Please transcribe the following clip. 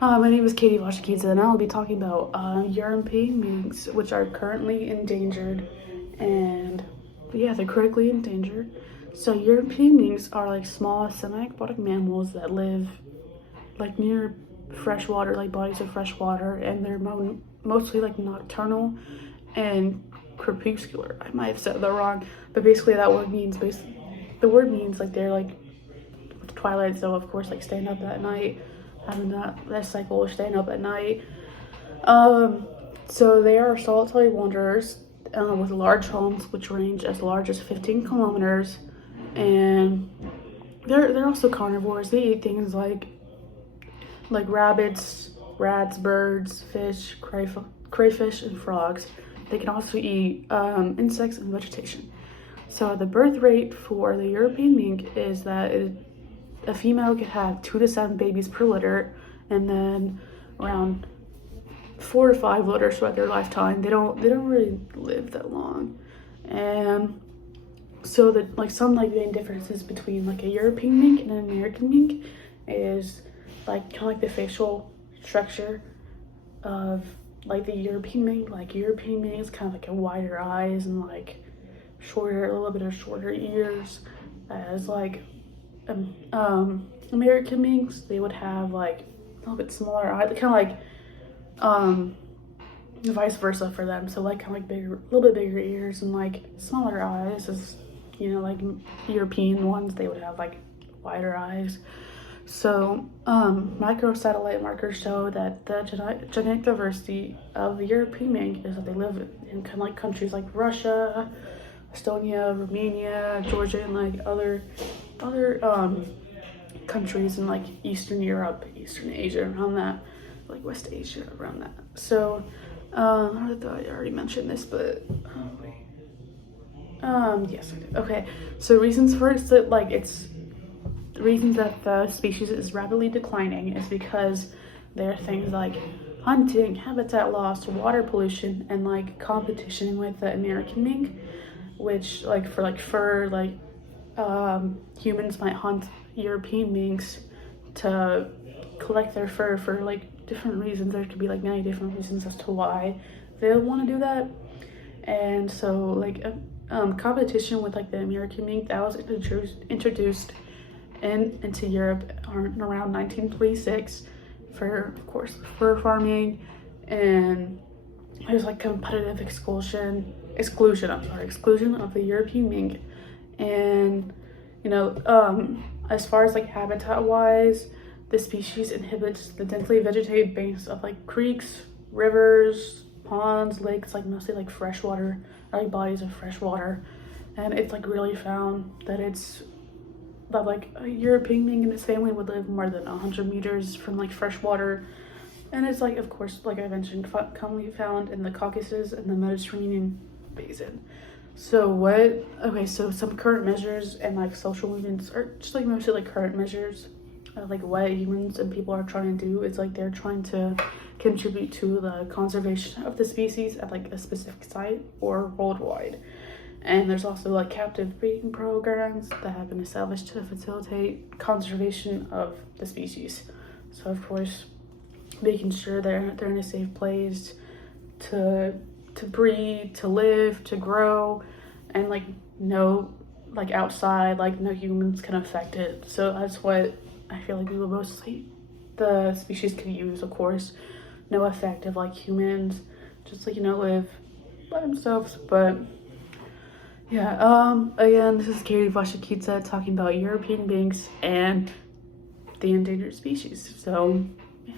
My name is Katie Washikidze, and I'll be talking about European minks, which are currently endangered, and yeah, they're critically endangered. So European minks are like small semi-aquatic mammals that live like near freshwater, like bodies of fresh water, and they're mostly like nocturnal and crepuscular. I might have said that wrong, but basically that word means the word means like they're like with twilight, so of course like staying up at night, having that cycle of staying up at night. So they are solitary wanderers with large homes which range as large as 15 kilometers, and they're also carnivores. They eat things like rabbits, rats, birds, fish, crayfish, and frogs. They can also eat insects and vegetation. So the birth rate for the European mink is that a female could have 2 to 7 babies per litter, and then around 4 to 5 litters throughout their lifetime. They don't really live that long. And so some main differences between like a European mink and an American mink is like kind of like the facial structure of like the European mink. Like European mink is kind of like a wider eyes and like a little bit of shorter ears, as like American minks, they would have like a little bit smaller eyes, kind of like vice versa for them. So like kind of like a little bit bigger ears and like smaller eyes, as like European ones, they would have like wider eyes. So microsatellite markers show that the genetic diversity of the European mink is that they live in kind of like countries like Russia, Estonia, Romania, Georgia, and like other countries in like Eastern Europe, Eastern Asia, around that, like West Asia, around that. So I already mentioned this, but yes, I did. Okay, so reasons for it, the reasons that the species is rapidly declining is because there are things like hunting, habitat loss, water pollution, and like competition with the American mink, which like for like fur, like humans might hunt European minks to collect their fur for like different reasons. There could be like many different reasons as to why they want to do that. And so like competition with like the American mink, that was introduced into Europe around 1926 for, of course, fur farming, and there's like competitive exclusion of the European mink. And as far as like habitat wise, the species inhibits the densely vegetated banks of like creeks, rivers, ponds, lakes, like mostly like freshwater, like bodies of fresh water. And it's like really found that like a European mink and its family would live more than 100 meters from like fresh water. And it's like, of course, like I mentioned, commonly found in the Caucasus and the Mediterranean basin. So so some current measures and like social movements are just like mostly like current measures of like what humans and people are trying to do. It's like they're trying to contribute to the conservation of the species at like a specific site or worldwide. And there's also like captive breeding programs that have been established to facilitate conservation of the species. So of course, making sure they're in a safe place to breed, to live, to grow, and like no like outside, like no humans can affect it. So that's what I feel like the species can use. Of course, no effect of like humans, just like live by themselves. But yeah, again, this is Katie Washikidze talking about European minks and the endangered species. So yeah.